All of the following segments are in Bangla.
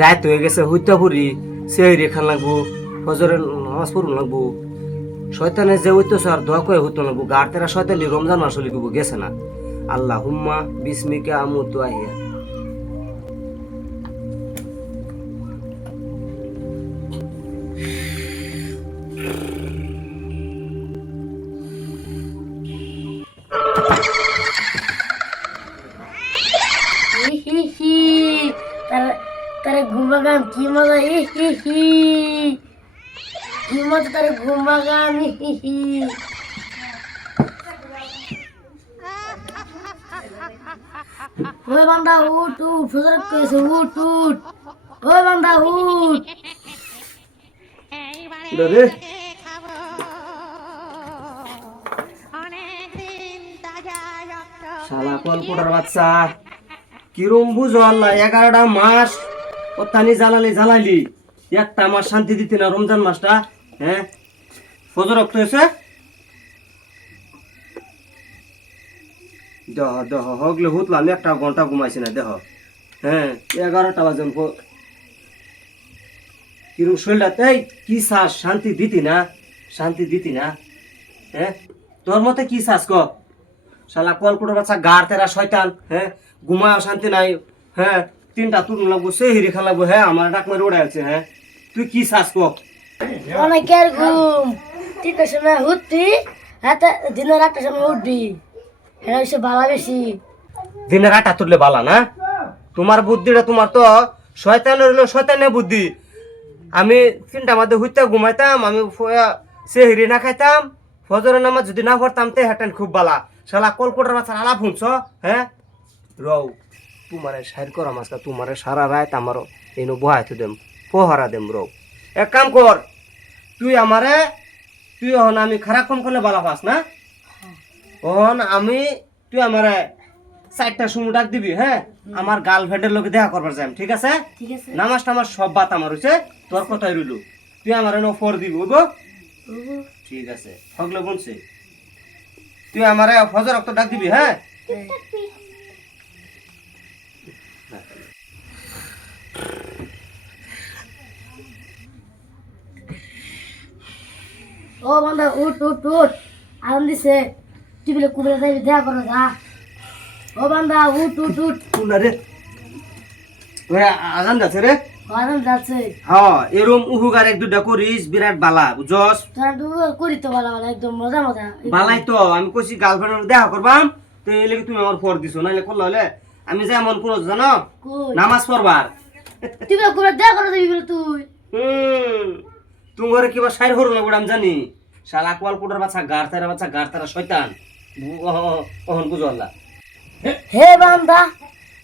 রাত হয়ে গেছে হইতা পুরি সেহরি খান লাগবো ফজরের নামাজ পড়ুন লাগবো শয়তানে যে হইতেছে আর দোয়া কয়ে হইতো লাগবো গার তেরা শয়তানি রমজান মাস হলে গেছে না আল্লাহ হুম্মা বিসমিকা আমুতু আহিয়া তারে ঘুমাগাম কি মজা কি মজা তারে ঘুমাগাম ওই বান্দা উঠ উঠ ফজর কইছে উঠ উঠ ওই বান্দা উঠ রে শালা কলপটার বাচ্চা কিরম বুঝো আল্লাহ 11টা মাস ওতানি জ্বালালি একটা মাস শান্তি দিতি না রমজান মাসটা হ্যাঁ ফজর রক্ত হয়েছে দেহ দেহ হগলে হুতলাম একটা ঘন্টা ঘুমাইছি না দেহ হ্যাঁ 11টা বাজন কিরম শরীরটা তাই কি শ্বাস শান্তি দিতি না হ্যাঁ তোর মতে কি শ্বাস ক শালা কলকুটোর বাচ্চা গার তেরা শয়তান হ্যাঁ ঘুমায় শান্তি নাই হ্যাঁ 3টা তুরুন লাগবো সেই হিরে খা লাগবো হ্যাঁ আমার ডাক মেরে উড়ে আছে হ্যাঁ তুই কি শ্বাস ক অনেকের ঘুম 3টার সময় উঠতি হাতে দিনের 8টার সময় উঠবি এটা হচ্ছে ভালো বেশি দিনের 8টা তুললে বালা না তোমার বুদ্ধিটা তোমার তো শয়তানের বুদ্ধি আমি 3টার মধ্যে হইতে ঘুমাইতাম আমি সে হিরে না খাইতাম ফজরের নামাজ যদি না পড়তাম তে হেটান খুব বালা শালা কলকটার বাচ্চা আলাপ শুনছ হ্যাঁ রও তোমারে সাইড করা মাছটা তোমারে সারা রাত আমারও এনো বহাইতে দেম পহারা দেম রও এক কাম কর তুই হন আমি খারাপ কম করলে বালা পাস না তুই আমারে 4টার সময় ডাক দিবি হ্যাঁ আমার গার্লফ্রেন্ডের লোকে দেখা করবার যাই ঠিক আছে নামাজ টামাজ সব বাত আমার হইছে তোর কথাই রইল তুই আমার এনে ফর দিবি বুঝবো ঠিক আছে হগলে বলছে তুই আমারে ফজর রক্ত ডাক দিবি হ্যাঁ ও বান্দা উঠ উঠ উঠ আরাম দিছে টিভিলে কুবলে যাই দেখা করো যা ও বান্দা উঠ উঠ উঠ কোনা রে ওই আজান যাচ্ছে রে আরাম যাচ্ছে হ্যাঁ এরম উহুগার 1-2টা করিস বিরাট বালা বুঝছস তোরা তো করি তো ভালো ভালো একদম মজা মজা বালাই তো আমি কইছি গার্লফ্রেন্ডের দেখা করবাম তো এই লাগি তুমি আমার ফর দিছো নাইলে করলা হলে আমি যে এমন কোন জানো নামাজ পড়বার টিভিলে কুবলে দেখা করো দিবি বলে তুই তোমার কিবা সাইর হরো না আমি জানি শালা কোয়ালকুটার বাচ্চা গার তারা শয়তান ওহন বুঝো আল্লাহ হে বান্দা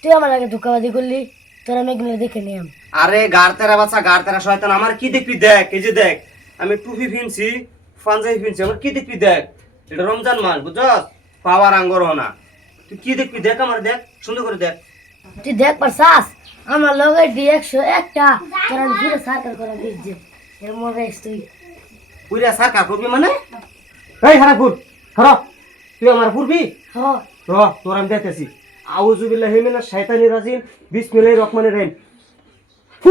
তুই আমার আগে ধোকাবাজি করলি তোরা মেঘগুলো দেখে নিয়াম আরে গার তারা শয়তান আমার কি দেখবি দেখ এই যে দেখ আমি টুপি ফিনছি পাঞ্জাবি ফিনছি আমার কি দেখবি দেখ এটা রমজান মাস বুঝছস পাওয়ার আঙ্গর হনা তুই কি দেখবি দেখ আমার দেখ সুন্দর করে দেখ তুই দেখ পারছাস আমার লগে D101টা তোরা পুরো সার্কেল করে দিচ্ছে এর মজা তুই পুরা সরকার করবি মানে এই খারাপুর তুই আমার পুরবি হ তোর আমি দেখতেছি আউযু বিল্লাহি মিনাশ শাইতানির রাজিম বিসমিল্লাহির রহমানির রহিম ফু